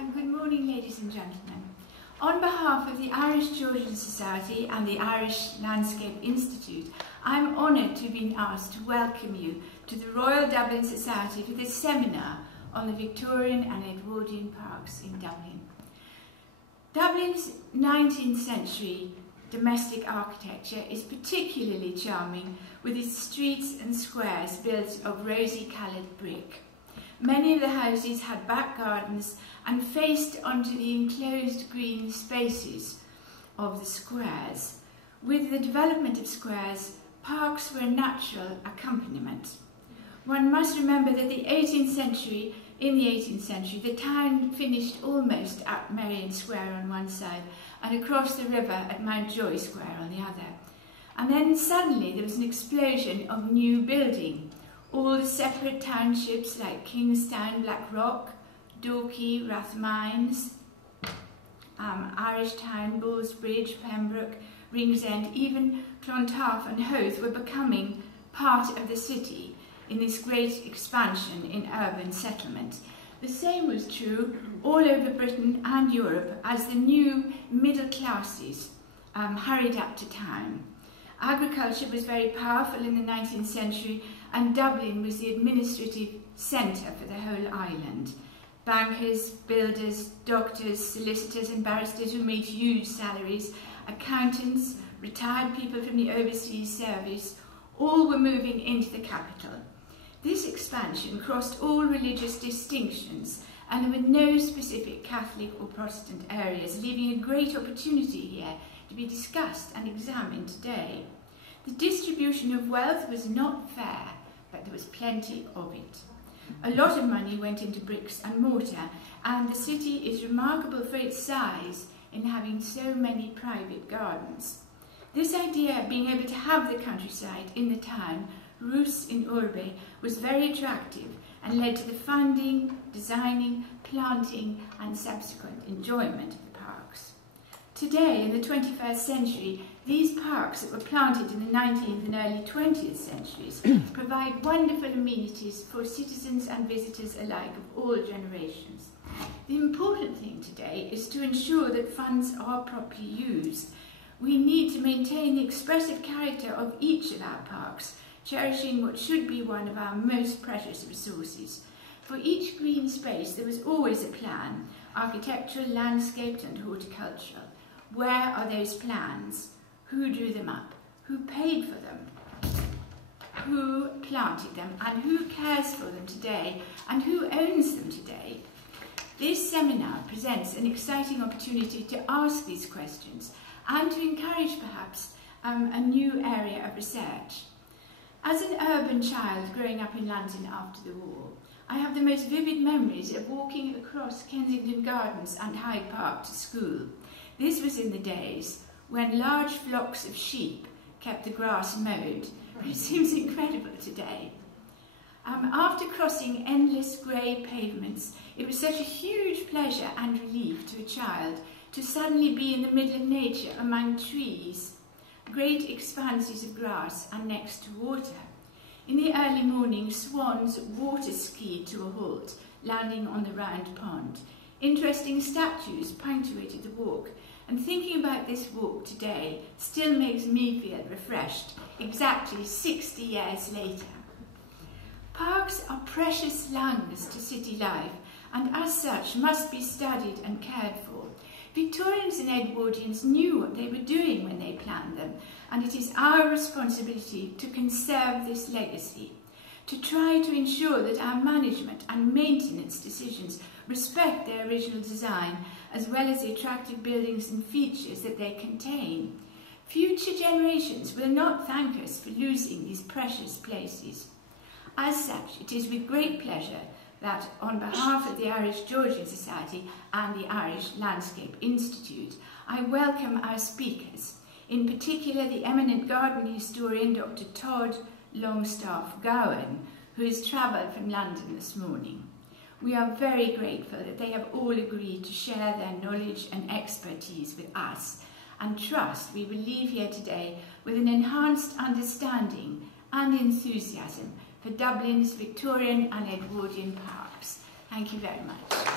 Good morning, ladies and gentlemen. On behalf of the Irish Georgian Society and the Irish Landscape Institute, I'm honoured to have been asked to welcome you to the Royal Dublin Society for this seminar on the Victorian and Edwardian parks in Dublin. Dublin's 19th century domestic architecture is particularly charming, with its streets and squares built of rosy-coloured brick. Many of the houses had back gardens and faced onto the enclosed green spaces of the squares. With the development of squares, parks were a natural accompaniment. One must remember that in the 18th century, the town finished almost at Merrion Square on one side and across the river at Mountjoy Square on the other. And then suddenly there was an explosion of new building. All the separate townships like Kingstown, Blackrock, Dorky, Rathmines, Irishtown, Ballsbridge, Pembroke, Ringsend, even Clontarf and Howth were becoming part of the city in this great expansion in urban settlement. The same was true all over Britain and Europe as the new middle classes hurried up to town. Agriculture was very powerful in the 19th century, and Dublin was the administrative centre for the whole island. Bankers, builders, doctors, solicitors and barristers who made huge salaries, accountants, retired people from the overseas service, all were moving into the capital. This expansion crossed all religious distinctions, and there were no specific Catholic or Protestant areas, leaving a great opportunity here to be discussed and examined today. The distribution of wealth was not fair, but there was plenty of it. A lot of money went into bricks and mortar, and the city is remarkable for its size in having so many private gardens. This idea of being able to have the countryside in the town, rus in urbe, was very attractive and led to the funding, designing, planting and subsequent enjoyment of the parks. Today, in the 21st century, these parks that were planted in the 19th and early 20th centuries provide wonderful amenities for citizens and visitors alike of all generations. The important thing today is to ensure that funds are properly used. We need to maintain the expressive character of each of our parks, cherishing what should be one of our most precious resources. For each green space there was always a plan, architectural, landscaped and horticultural. Where are those plans? Who drew them up? Who paid for them? Who planted them? And who cares for them today? And who owns them today? This seminar presents an exciting opportunity to ask these questions and to encourage perhaps a new area of research. As an urban child growing up in London after the war, I have the most vivid memories of walking across Kensington Gardens and Hyde Park to school. This was in the days when large flocks of sheep kept the grass mowed. It seems incredible today. After crossing endless grey pavements, it was such a huge pleasure and relief to a child to suddenly be in the middle of nature among trees, great expanses of grass and next to water. In the early morning, swans water skied to a halt, landing on the round pond. Interesting statues punctuated the walk, and thinking about this walk today still makes me feel refreshed, exactly 60 years later. Parks are precious lungs to city life, and as such must be studied and cared for. Victorians and Edwardians knew what they were doing when they planned them, and it is our responsibility to conserve this legacy, to try to ensure that our management and maintenance decisions respect their original design, as well as the attractive buildings and features that they contain. Future generations will not thank us for losing these precious places. As such, it is with great pleasure that on behalf of the Irish Georgian Society and the Irish Landscape Institute, I welcome our speakers, in particular the eminent garden historian Dr. Todd Longstaff Gowan, who has travelled from London this morning. We are very grateful that they have all agreed to share their knowledge and expertise with us, and trust we will leave here today with an enhanced understanding and enthusiasm for Dublin's Victorian and Edwardian parks. Thank you very much.